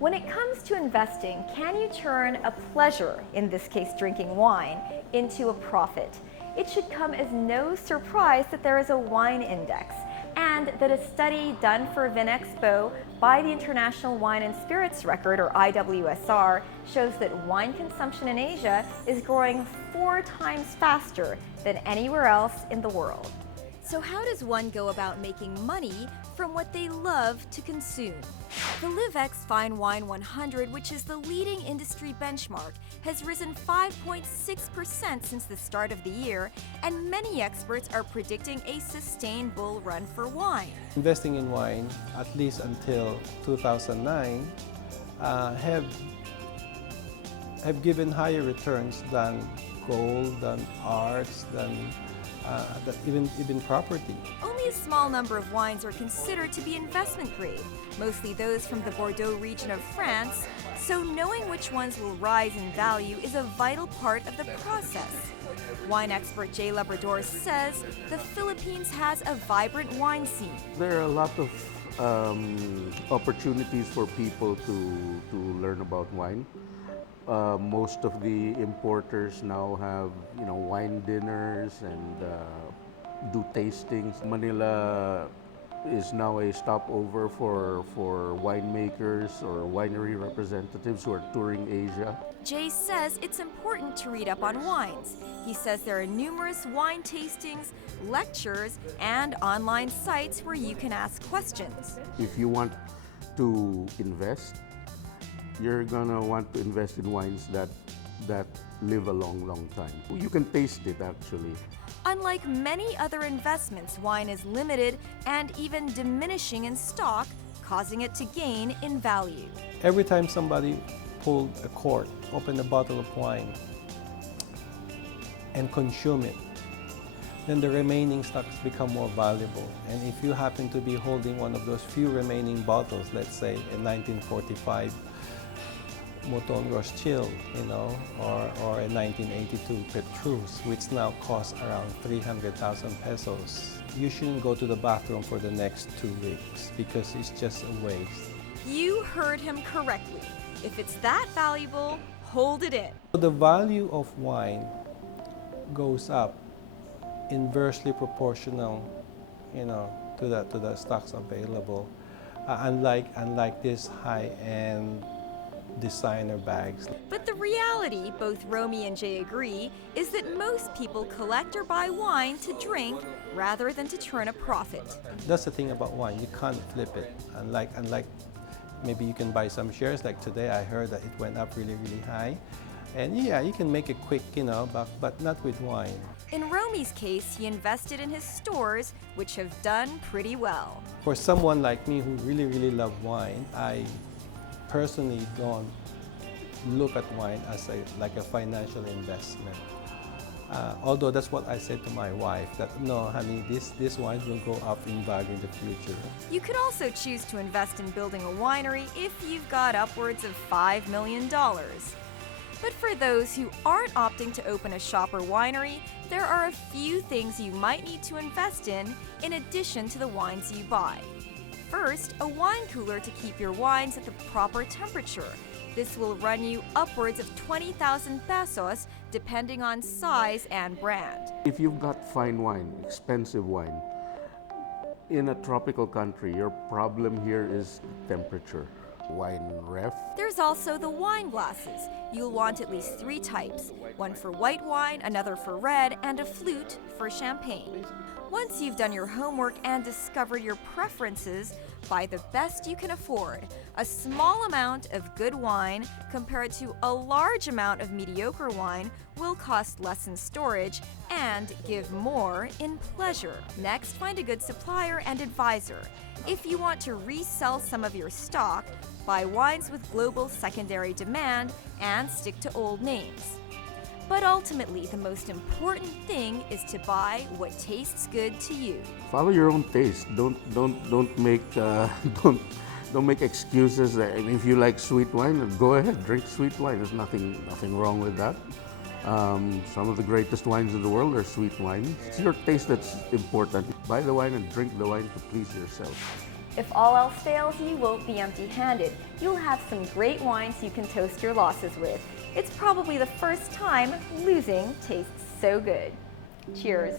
When it comes to investing, can you turn a pleasure, in this case drinking wine, into a profit? It should come as no surprise that there is a wine index, and that a study done for Vinexpo by the International Wine and Spirits Record, or IWSR, shows that wine consumption in Asia is growing 4 times faster than anywhere else in the world. So how does one go about making money from what they love to consume? The Livex Fine Wine 100, which is the leading industry benchmark, has risen 5.6% since the start of the year, and many experts are predicting a sustained bull run for wine. Investing in wine, at least until 2009, have given higher returns than gold, than arts, than even property. Only a small number of wines are considered to be investment grade, mostly those from the Bordeaux region of France, so knowing which ones will rise in value is a vital part of the process. Wine expert Jay Labrador says the Philippines has a vibrant wine scene. There are a lot of opportunities for people to learn about wine. Most of the importers now have, wine dinners and do tastings. Manila is now a stopover for winemakers or winery representatives who are touring Asia. Jay says it's important to read up on wines. He says there are numerous wine tastings, lectures, and online sites where you can ask questions. If you want to invest, you're gonna want to invest in wines that live a long time. You can taste it actually. Unlike many other investments, wine is limited and even diminishing in stock, causing it to gain in value. Every time somebody pulled a cork, opened a bottle of wine, and consume it, then the remaining stocks become more valuable. And if you happen to be holding one of those few remaining bottles, let's say a 1945 Mouton Rothschild, or a 1982 Petrus, which now costs around 300,000 pesos, you shouldn't go to the bathroom for the next 2 weeks because it's just a waste. You heard him correctly. If it's that valuable, hold it in. The value of wine goes up inversely proportional, to the stocks available. Unlike this high-end designer bags. But the reality, both Romy and Jay agree, is that most people collect or buy wine to drink rather than to turn a profit. That's the thing about wine, you can't flip it. Unlike maybe you can buy some shares, like today I heard that it went up really high. And yeah, you can make it quick, but not with wine. In Romy's case, he invested in his stores, which have done pretty well. For someone like me who really love wine, I personally don't look at wine as like a financial investment. Although that's what I said to my wife, that no, honey, this wine will go up in value in the future. You could also choose to invest in building a winery if you've got upwards of $5 million. But for those who aren't opting to open a shop or winery, there are a few things you might need to invest in addition to the wines you buy. First, a wine cooler to keep your wines at the proper temperature. This will run you upwards of 20,000 pesos depending on size and brand. If you've got fine wine, expensive wine, in a tropical country, your problem here is temperature. Wine ref. There's also the wine glasses. You'll want at least 3 types, one for white wine, another for red, and a flute for champagne. Once you've done your homework and discovered your preferences, buy the best you can afford. A small amount of good wine compared to a large amount of mediocre wine will cost less in storage and give more in pleasure. Next, find a good supplier and advisor. If you want to resell some of your stock, buy wines with global secondary demand and stick to old names. But ultimately, the most important thing is to buy what tastes good to you. Follow your own taste. Don't make don't make excuses. If you like sweet wine, go ahead, drink sweet wine. There's nothing wrong with that. Some of the greatest wines in the world are sweet wines. It's your taste that's important. Buy the wine and drink the wine to please yourself. If all else fails, you won't be empty-handed. You'll have some great wines you can toast your losses with. It's probably the first time losing tastes so good. Cheers.